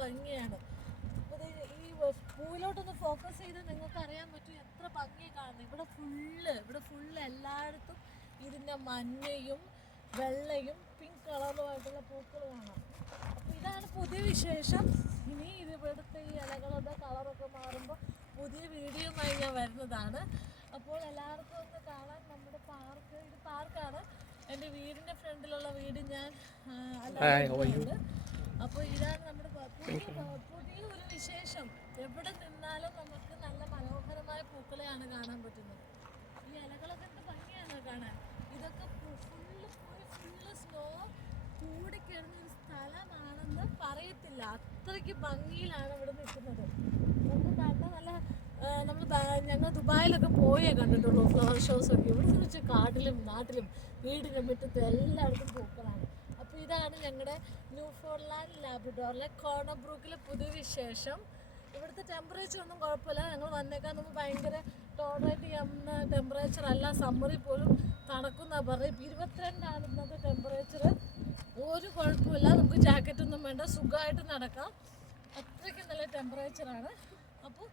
ഭംഗിയാണ്. അപ്പോൾ ഈ പൂവിലോട്ടൊന്ന് ഫോക്കസ് ചെയ്ത് നിങ്ങൾക്ക് അറിയാൻ പറ്റും എത്ര ഭംഗിയാണ് കാണുന്നത്. ഇവിടെ ഫുള്ള് എല്ലായിടത്തും ഇതിൻ്റെ മഞ്ഞയും വെള്ളയും പിങ്ക് കളറുമായിട്ടുള്ള പൂക്കൾ കാണാം. അപ്പോൾ ഇതാണ് പുതിയ വിശേഷം. ഇനി ഇത് ഇവിടുത്തെ ഈ ഇലകളുടെ കളറൊക്കെ മാറുമ്പോൾ പുതിയ വീഡിയോയുമായി ഞാൻ വരുന്നതാണ്. അപ്പോൾ എല്ലാവർക്കും ഒന്ന് കാണാൻ നമ്മുടെ ഇത് പാർക്കാണ്. എൻ്റെ വീടിൻ്റെ ഫ്രണ്ടിലുള്ള വീട് ഞാൻ അല്ലാതെ. അപ്പോൾ ഇതാണ് നമ്മുടെ പുതിയ ഒരു വിശേഷം. എവിടെ നിന്നാലും നമുക്ക് നല്ല മനോഹരമായ പൂക്കളെയാണ് കാണാൻ പറ്റുന്നത്. ഈ ഇലകളൊക്കെ എന്ത് ഭംഗിയാണ് കാണാൻ. ഇതൊക്കെ ഫുള്ള് സ്നോ കൂടിക്കിടന്ന ഒരു സ്ഥലമാണെന്ന് പറയത്തില്ല. അത്രയ്ക്ക് ഭംഗിയിലാണ് ഇവിടെ നിൽക്കുന്നത്. നമുക്ക് കണ്ട നല്ല ഞങ്ങൾ ദുബായിലൊക്കെ പോയേ കണ്ടിട്ടുള്ളൂ ഫ്ലവർ ഷോസൊക്കെ. ഇവിടെ വെച്ച് കാട്ടിലും നാട്ടിലും വീടിൻ്റെ മുറ്റത്തും എല്ലായിടത്തും പൂക്കളാണ്. അപ്പോൾ ഇതാണ് ഞങ്ങളുടെ ന്യൂഫൗണ്ട്ലാൻഡ് ലാബ്രഡോറിലെ കോർണർ ബ്രൂക്കിലെ പുതിയ വിശേഷം. ഇവിടുത്തെ ടെമ്പറേച്ചർ ഒന്നും കുഴപ്പമില്ല. ഞങ്ങൾ വന്നേക്കാൻ നമുക്ക് ഭയങ്കര ടോളറേറ്റ് ചെയ്യാവുന്ന ടെമ്പറേച്ചർ അല്ല. സമ്മറിൽ പോലും തണുക്കുന്ന പറയും. 22 ഇന്നത്തെ ടെമ്പറേച്ചർ. ഒരു കുഴപ്പമില്ല. നമുക്ക് ജാക്കറ്റൊന്നും വേണ്ട, സുഖമായിട്ട് നടക്കാം. അത്രയ്ക്ക് നല്ല ടെമ്പറേച്ചറാണ്. അപ്പോൾ